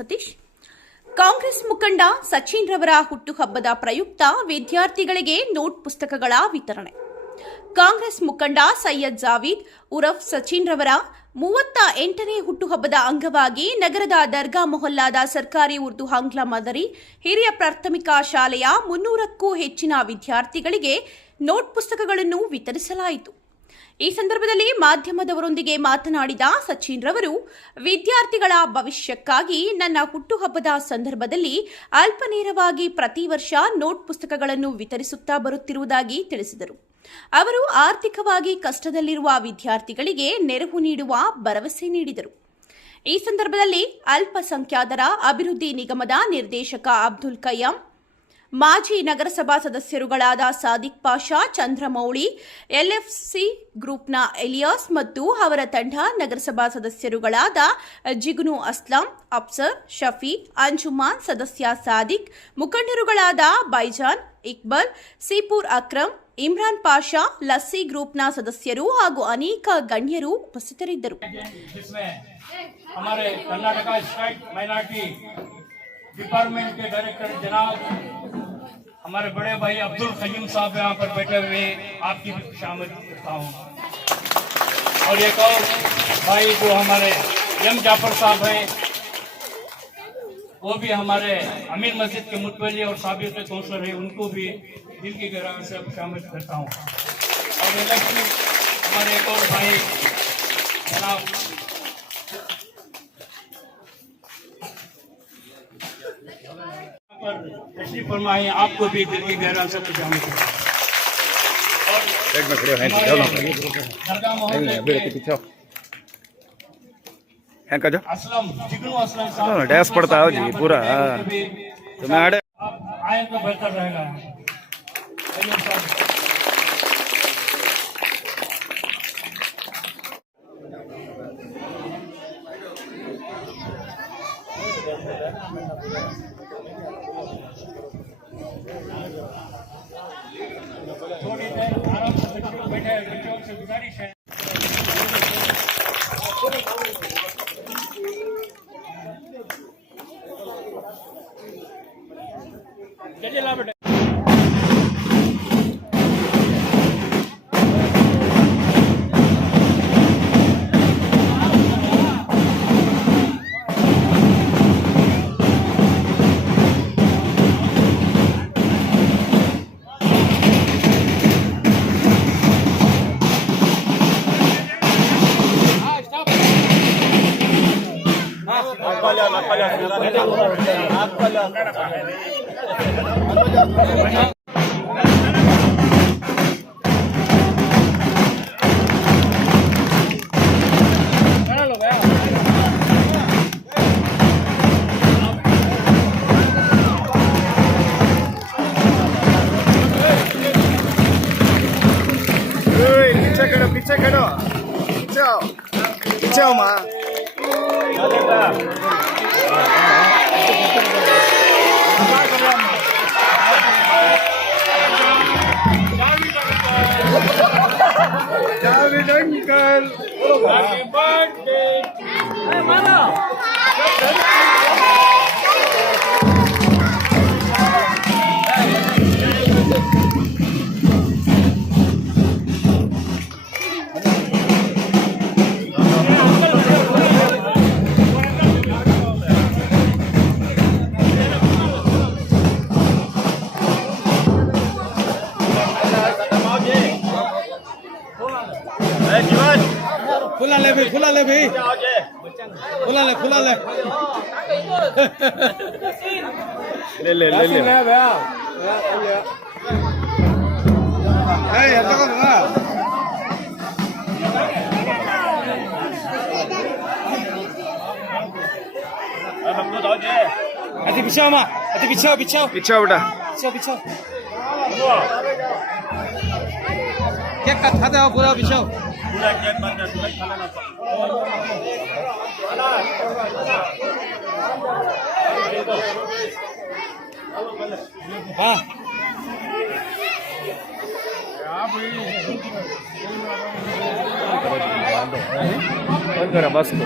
ಸತೀಶ್. ಕಾಂಗ್ರೆಸ್ ಮುಖಂಡ ಸಚಿನ್ ರವರ ಹುಟ್ಟುಹಬ್ಬದ ಪ್ರಯುಕ್ತ ವಿದ್ಯಾರ್ಥಿಗಳಿಗೆ ನೋಟ್ ಪುಸ್ತಕಗಳ ವಿತರಣೆ. ಕಾಂಗ್ರೆಸ್ ಮುಖಂಡ ಸೈಯದ್ ಜಾವೀದ್ ಉರಫ್ ಸಚಿನ್ ರವರ 38ನೇ ಹುಟ್ಟುಹಬ್ಬದ ಅಂಗವಾಗಿ ನಗರದ ದರ್ಗಾ ಮೊಹಲ್ಲಾದ ಸರ್ಕಾರಿ ಉರ್ದು ಆಂಗ್ಲ ಮಾದರಿ ಹಿರಿಯ ಪ್ರಾಥಮಿಕ ಶಾಲೆಯ 300ಕ್ಕೂ ಹೆಚ್ಚಿನ ವಿದ್ಯಾರ್ಥಿಗಳಿಗೆ ನೋಟ್ ಪುಸ್ತಕಗಳನ್ನು ವಿತರಿಸಲಾಯಿತು. ಈ ಸಂದರ್ಭದಲ್ಲಿ ಮಾಧ್ಯಮದವರೊಂದಿಗೆ ಮಾತನಾಡಿದ ಸಚಿನ್ ರವರು, ವಿದ್ಯಾರ್ಥಿಗಳ ಭವಿಷ್ಯಕ್ಕಾಗಿ ನನ್ನ ಹುಟ್ಟುಹಬ್ಬದ ಸಂದರ್ಭದಲ್ಲಿ ಅಲ್ಪನೇರವಾಗಿ ಪ್ರತಿ ವರ್ಷ ನೋಟ್ ಪುಸ್ತಕಗಳನ್ನು ವಿತರಿಸುತ್ತಾ ಬರುತ್ತಿರುವುದಾಗಿ ತಿಳಿಸಿದರು. ಅವರು ಆರ್ಥಿಕವಾಗಿ ಕಷ್ಟದಲ್ಲಿರುವ ವಿದ್ಯಾರ್ಥಿಗಳಿಗೆ ನೆರವು ನೀಡುವ ಭರವಸೆ ನೀಡಿದರು. ಈ ಸಂದರ್ಭದಲ್ಲಿ ಅಲ್ಪಸಂಖ್ಯಾತರ ಅಭಿವೃದ್ಧಿ ನಿಗಮದ ನಿರ್ದೇಶಕ ಅಬ್ದುಲ್ ಕಯ್ಯಂ, ಮಾಜಿ ನಗರಸಭಾ ಸದಸ್ಯರುಗಳಾದ ಸಾದಿಕ್ ಪಾಷಾ, ಚಂದ್ರಮೌಳಿ, ಎಲ್ಎಫ್ಸಿ ಗ್ರೂಪ್ನ ಎಲಿಯಾಸ್ ಮತ್ತು ಅವರ ತಂಡ, ನಗರಸಭಾ ಸದಸ್ಯರುಗಳಾದ ಜಿಗ್ನು ಅಸ್ಲಾಂ, ಅಫ್ಸರ್, ಶಫಿ, ಅಂಜುಮಾನ್ ಸದಸ್ಯ ಸಾದಿಕ್, ಮುಖಂಡರುಗಳಾದ ಬೈಜಾನ್, ಇಕ್ಬಲ್, ಸೀಪೂರ್ ಅಕ್ರಮ್, ಇಮ್ರಾನ್ ಪಾಷಾ, ಲಸ್ಸಿ ಗ್ರೂಪ್ನ ಸದಸ್ಯರು ಹಾಗೂ ಅನೇಕ ಗಣ್ಯರು ಉಪಸ್ಥಿತರಿದ್ದರು. डिपार्टमेंट के डायरेक्टर जनाब हमारे बड़े भाई अब्दुल कय्यूम साहब यहाँ पर बैठे हुए, आपकी भी खुशामद करता हूँ. और एक और भाई जो हमारे एम जाफर साहब हैं, वो भी हमारे अमीर मस्जिद के मुतवल्ली और साबिक कौंसलर है, उनको भी दिल की गहराई से खुशामद करता हूँ. और इलेक्शन हमारे एक और भाई जनाब तशरीफ फरमाए, आपको भी दिल की गहराई से खुशामद करता हूँ. असलम जिग्नू असलम साहब डैश पड़ता है जी पूरा तुम्हें आड़े आए तो बेहतर रहेगा. थोड़ी देर आराम से बैठे बच्चों से गुजारिश है. चलिए ला बेटा. पीछे हो माँ अंकल खुला ले भाई, खुला ले भाई, खुला ले, खुला ले, ले ले ले ले ऐसा करो ना. अति बिछाओ माँ, अति बिछाओ बिछाओ बिछाओ बेटा, बिछाओ बिछाओ. केक खा दे पूरा बिछाओ. हाँ बस को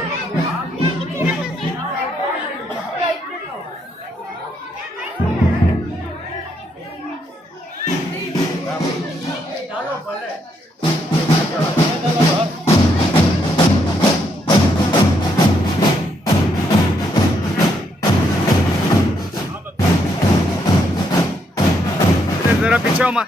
पीछे हो माँ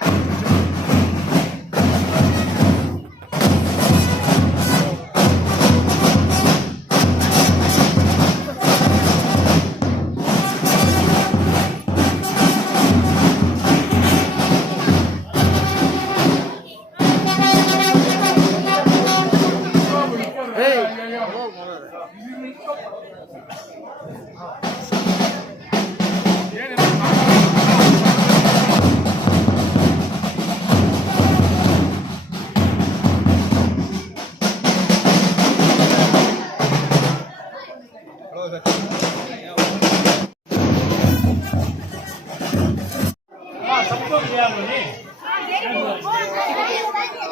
हाँ, सबको दिया बोले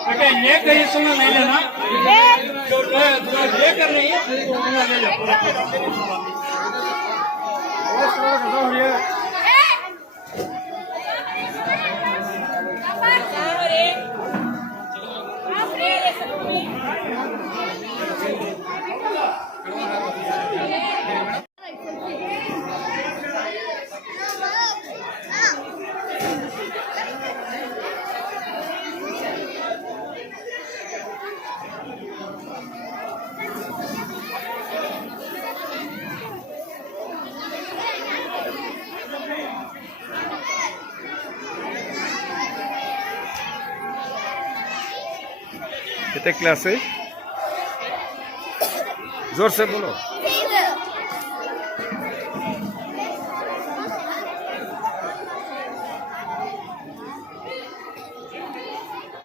बेटे लेकर ये सुनना नहीं लेना जो लेकर नहीं है वो ले लो कितने क्लास है जोर से बोलो